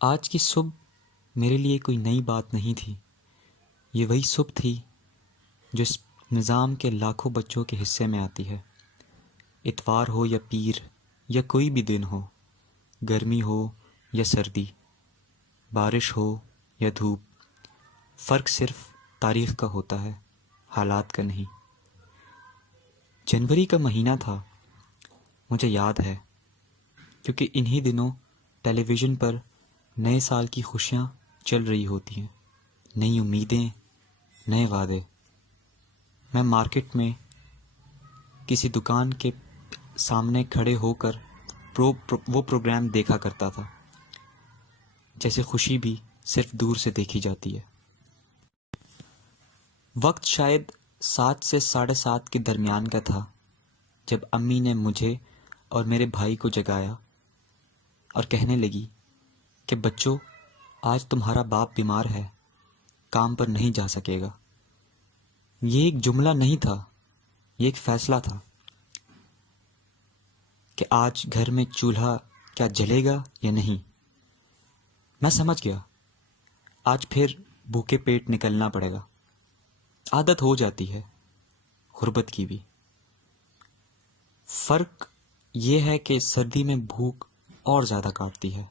آج کی صبح میرے لیے کوئی نئی بات نہیں تھی. یہ وہی صبح تھی جو اس نظام کے لاکھوں بچوں کے حصے میں آتی ہے. اتوار ہو یا پیر یا کوئی بھی دن ہو، گرمی ہو یا سردی، بارش ہو یا دھوپ، فرق صرف تاریخ کا ہوتا ہے، حالات کا نہیں. جنوری کا مہینہ تھا، مجھے یاد ہے، کیونکہ انہی دنوں ٹیلی ویژن پر نئے سال کی خوشیاں چل رہی ہوتی ہیں، نئی امیدیں، نئے وعدے. میں مارکیٹ میں کسی دکان کے سامنے کھڑے ہو کر وہ پروگرام دیکھا کرتا تھا، جیسے خوشی بھی صرف دور سے دیکھی جاتی ہے. وقت شاید 7 سے 7:30 کے درمیان کا تھا جب امی نے مجھے اور میرے بھائی کو جگایا اور کہنے لگی کہ بچوں، آج تمہارا باپ بیمار ہے، کام پر نہیں جا سکے گا. یہ ایک جملہ نہیں تھا، یہ ایک فیصلہ تھا کہ آج گھر میں چولہا کیا جلے گا یا نہیں. میں سمجھ گیا، آج پھر بھوکے پیٹ نکلنا پڑے گا. عادت ہو جاتی ہے، غربت کی بھی. فرق یہ ہے کہ سردی میں بھوک اور زیادہ کاٹتی ہے.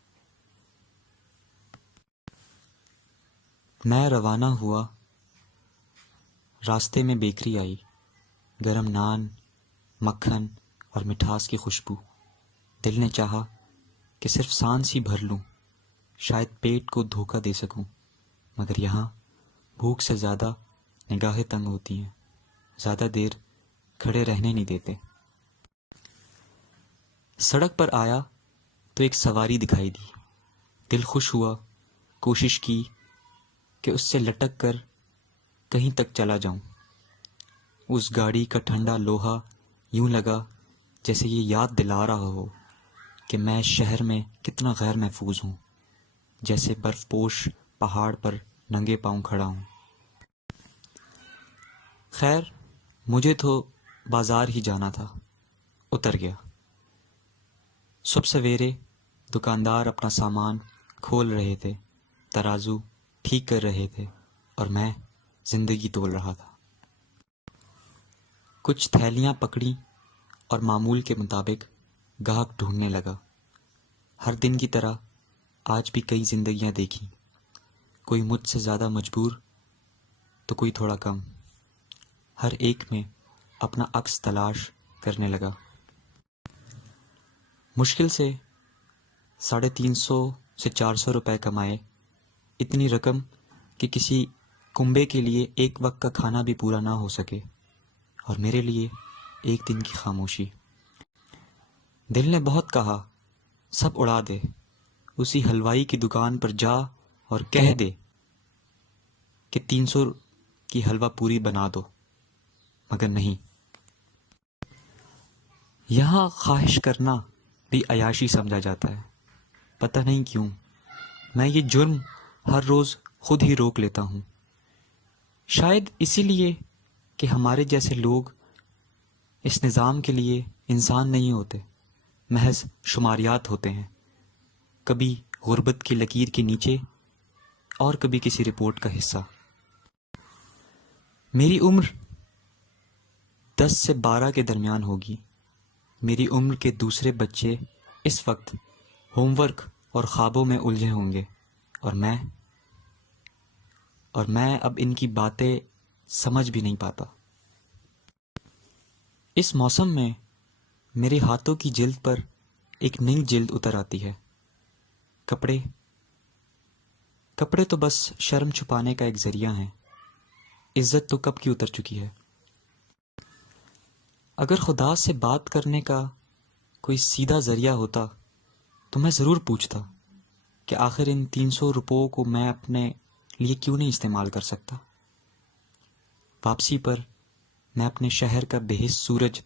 میں روانہ ہوا، راستے میں بیکری آئی، گرم نان، مکھن اور مٹھاس کی خوشبو. دل نے چاہا کہ صرف سانس ہی بھر لوں، شاید پیٹ کو دھوکہ دے سکوں. مگر یہاں بھوک سے زیادہ نگاہیں تنگ ہوتی ہیں، زیادہ دیر کھڑے رہنے نہیں دیتے. سڑک پر آیا تو ایک سواری دکھائی دی. دل خوش ہوا، کوشش کی کہ اس سے لٹک کر کہیں تک چلا جاؤں. اس گاڑی کا ٹھنڈا لوہا یوں لگا جیسے یہ یاد دلا رہا ہو کہ میں شہر میں کتنا غیر محفوظ ہوں، جیسے برف پوش پہاڑ پر ننگے پاؤں کھڑا ہوں. خیر، مجھے تو بازار ہی جانا تھا. اتر گیا. صبح سویرے دکاندار اپنا سامان کھول رہے تھے، ترازو ٹھیک کر رہے تھے، اور میں زندگی تول رہا تھا. کچھ تھیلیاں پکڑیں اور معمول کے مطابق گاہک ڈھونڈنے لگا. ہر دن کی طرح آج بھی کئی زندگیاں دیکھیں، کوئی مجھ سے زیادہ مجبور تو کوئی تھوڑا کم. ہر ایک میں اپنا عکس تلاش کرنے لگا. مشکل سے 350 سے 400 روپے کمائے. اتنی رقم کہ کسی کنبے کے لیے ایک وقت کا کھانا بھی پورا نہ ہو سکے، اور میرے لیے ایک دن کی خاموشی. دل نے بہت کہا، سب اڑا دے، اسی حلوائی کی دکان پر جا اور کہہ دے کہ 300 کی حلوہ پوری بنا دو. مگر نہیں، یہاں خواہش کرنا بھی عیاشی سمجھا جاتا ہے. پتہ نہیں کیوں میں یہ جرم ہر روز خود ہی روک لیتا ہوں. شاید اسی لیے کہ ہمارے جیسے لوگ اس نظام کے لیے انسان نہیں ہوتے، محض شماریات ہوتے ہیں، کبھی غربت کی لکیر کے نیچے اور کبھی کسی رپورٹ کا حصہ. میری عمر 10 سے 12 کے درمیان ہوگی. میری عمر کے دوسرے بچے اس وقت ہوم ورک اور خوابوں میں الجھے ہوں گے، اور میں اب ان کی باتیں سمجھ بھی نہیں پاتا. اس موسم میں میرے ہاتھوں کی جلد پر ایک نئی جلد اتر آتی ہے. کپڑے تو بس شرم چھپانے کا ایک ذریعہ ہیں. عزت تو کب کی اتر چکی ہے. اگر خدا سے بات کرنے کا کوئی سیدھا ذریعہ ہوتا تو میں ضرور پوچھتا کہ آخر ان 300 روپوں کو میں اپنے لیے کیوں نہیں استعمال کر سکتا. واپسی پر میں اپنے شہر کا بے حس سورج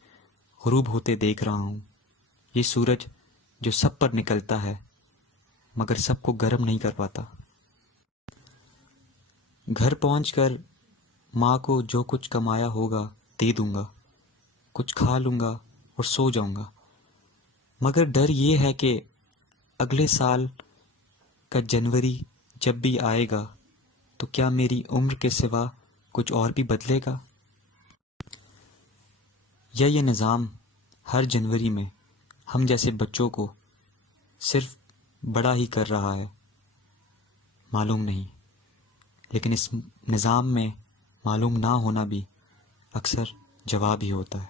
غروب ہوتے دیکھ رہا ہوں. یہ سورج جو سب پر نکلتا ہے مگر سب کو گرم نہیں کر پاتا. گھر پہنچ کر ماں کو جو کچھ کمایا ہوگا دے دوں گا، کچھ کھا لوں گا اور سو جاؤں گا. مگر ڈر یہ ہے کہ اگلے سال کا جنوری جب بھی آئے گا تو کیا میری عمر کے سوا کچھ اور بھی بدلے گا؟ یا یہ نظام ہر جنوری میں ہم جیسے بچوں کو صرف بڑا ہی کر رہا ہے؟ معلوم نہیں، لیکن اس نظام میں معلوم نہ ہونا بھی اکثر جواب ہی ہوتا ہے۔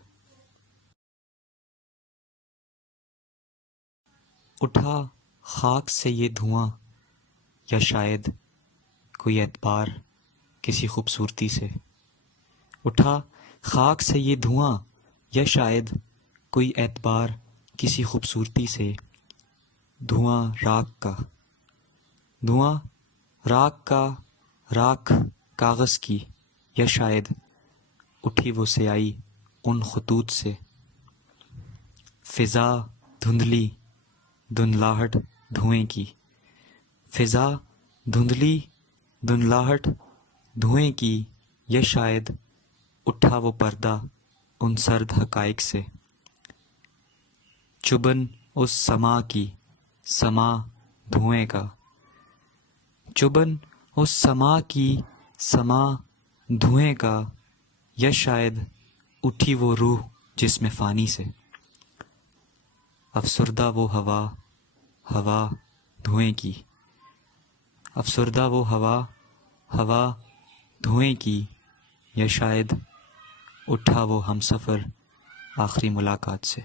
اٹھا خاک سے یہ دھواں، یا شاید کوئی اعتبار کسی خوبصورتی سے۔ اٹھا خاک سے یہ دھواں، یا شاید کوئی اعتبار کسی خوبصورتی سے۔ دھواں راکھ کا، دھواں راکھ کا، راکھ کاغذ کی، یا شاید اٹھی وہ سیاہی ان خطوط سے۔ فضا دھندلی دھندلاہٹ دھوئیں کی، فضا دھندلی دھندلاہٹ دھوئیں کی، یا شاید اٹھا وہ پردہ ان سرد حقائق سے۔ چبھن اس سما کی، سما دھوئیں کا، چبھن اس سما کی، سما دھوئیں کا، یا شاید اٹھی وہ روح جسم فانی سے۔ افسردہ وہ ہوا، ہوا دھوئیں کی، افسردہ وہ ہوا، ہوا دھوئیں کی، یا شاید اٹھا وہ ہمسفر آخری ملاقات سے۔